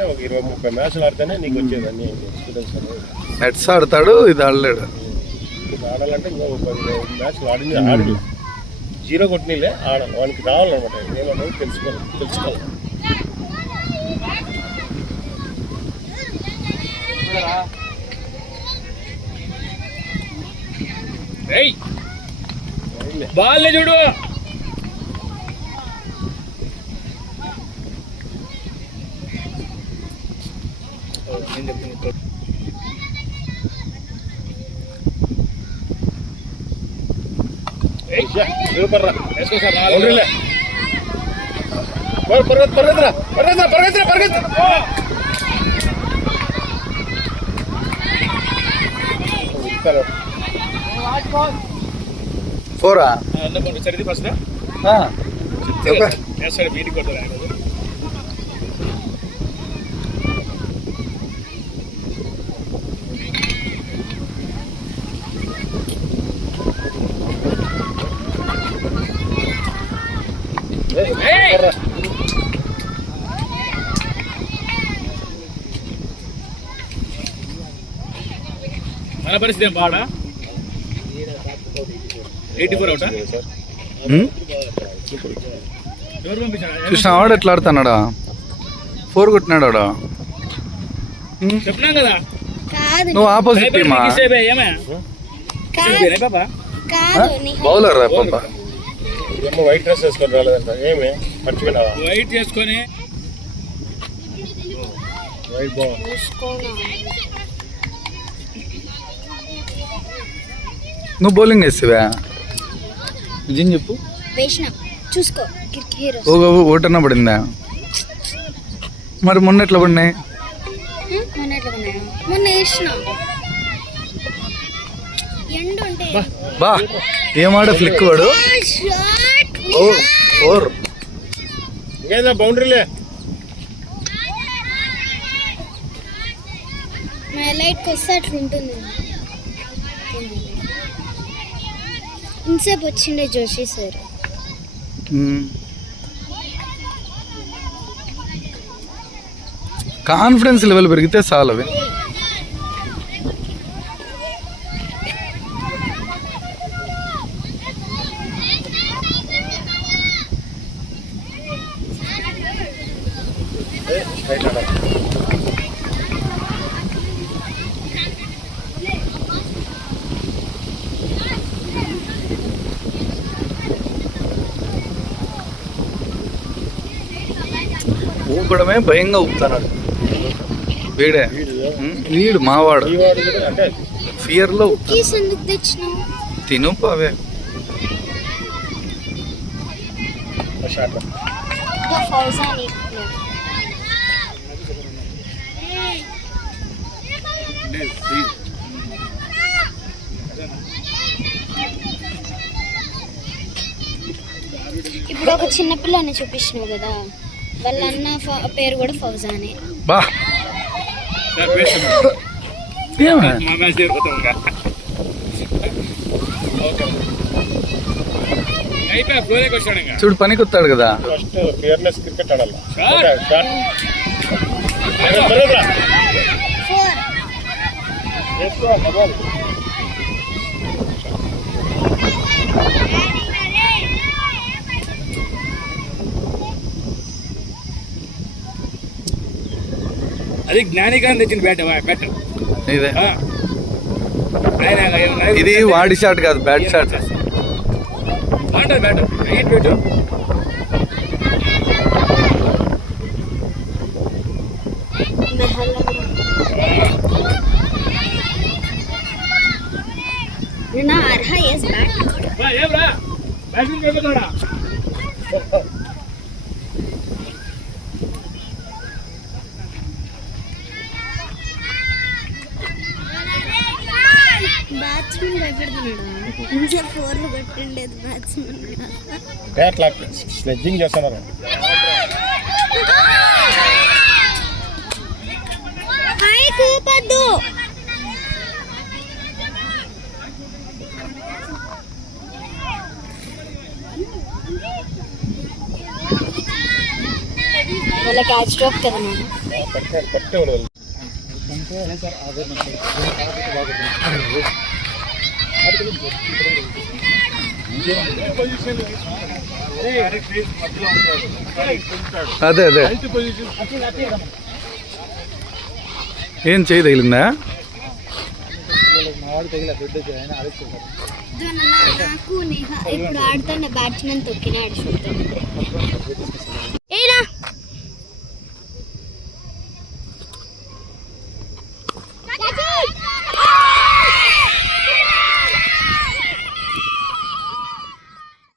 అంటే ఒక ఇరవై ముప్పై మ్యాచ్లు ఆడితేనే నీకు వచ్చేది అన్ని ఎక్స్పీరియన్స్ అనేది. నెట్స్ ఆడతాడు ఇది ఆడలేడు. ఇది ఆడాలంటే ఇంకో ముప్పై ఇరవై మ్యాచ్లు ఆడింది ఆడి. జీరో కొట్టినలే ఆడాలి. వానికి రావాలన్నమాట. ఏమన్నది తెలుసుకోవాలి తెలుసుకోవాలి. ఏయ్! బాల్ చూడు! పరిగెత్తు ఇస్తాను. ఫోరా అన్న సరిది ఫస్ట్ ఆ, చెప్పే. వేస్తాడు మీటింగ్ కొట్టారు మన పరిస్థితి ఏం బాడా ఎయిటీ ఫోర్ అవుటా? ఎవరు చూసిన ఆడు ఎట్లా ఆడుతున్నాడా? ఫోర్ కొట్టినాడు ఆడ? చెప్పినాం కదా. కాదు. నువ్వు ఆపోజిట్ టీమా? బౌలర్ రా పాప. వైట్ డ్రెస్ వేసుకొని రాలేదంట. ఏమి? మర్చిపోయినావా? వైట్ చేసుకొని వైట్ నువ్వు బౌలింగ్ వేస్తావా? నిజం చెప్పు. చూసుకో హీరో. ఓ ఓటన్నా పడిందా? మరి మొన్న ఎట్లా పడినాయి? బా. ఏమాడ ఫ్లిక్ వాడు? ఓర్. బౌండరీలే లైట్కి వస్తే అట్లా ఉంటుంది. ఇంతసేపు వచ్చిండే జోషి సార్. కాన్ఫిడెన్స్ లెవెల్ పెరిగితే చాలు అవి ఊపడమే భయంగా ఊపుతున్నాడు వీడే. వీడు మావాడు. ఫియర్లో తిను అవే ఇప్పుడు ఒక చిన్న పిల్లని చూపించినావు కదా. వాళ్ళ అన్న పేరు కూడా ఫౌజానే. బా. చూడు పనికి వస్తాడు కదా. ఫస్ట్ ఫియర్లెస్ క్రికెట్ ఆడాలి. ఫోర్. అది జ్ఞానికాన్ని తెచ్చిన బ్యాట్ బ్యాట్. ఇదే. వాడి షాట్ కాదు బ్యాట్ షాట్. బాగుంటుంది బ్యాట్. ఎయిట్ నా అర్హ ఎస్ బ్యాట్. బ్యాటింగ్ బ్యాట్స్మెన్ భయపెడుతున్నాడు ఫోర్లు కొట్టిండేది బ్యాట్స్మెన్ అంటే అట్లా స్లెడ్జింగ్ చేస్తున్నారు కూపద్దు వాళ్ళ క్యాచ్ డ్రాప్ కదా అదే అదే. ఏం చేయి తగిలిందా? నాకు ఇప్పుడు ఆడుతున్న బ్యాట్స్మెన్ తొక్కినాడు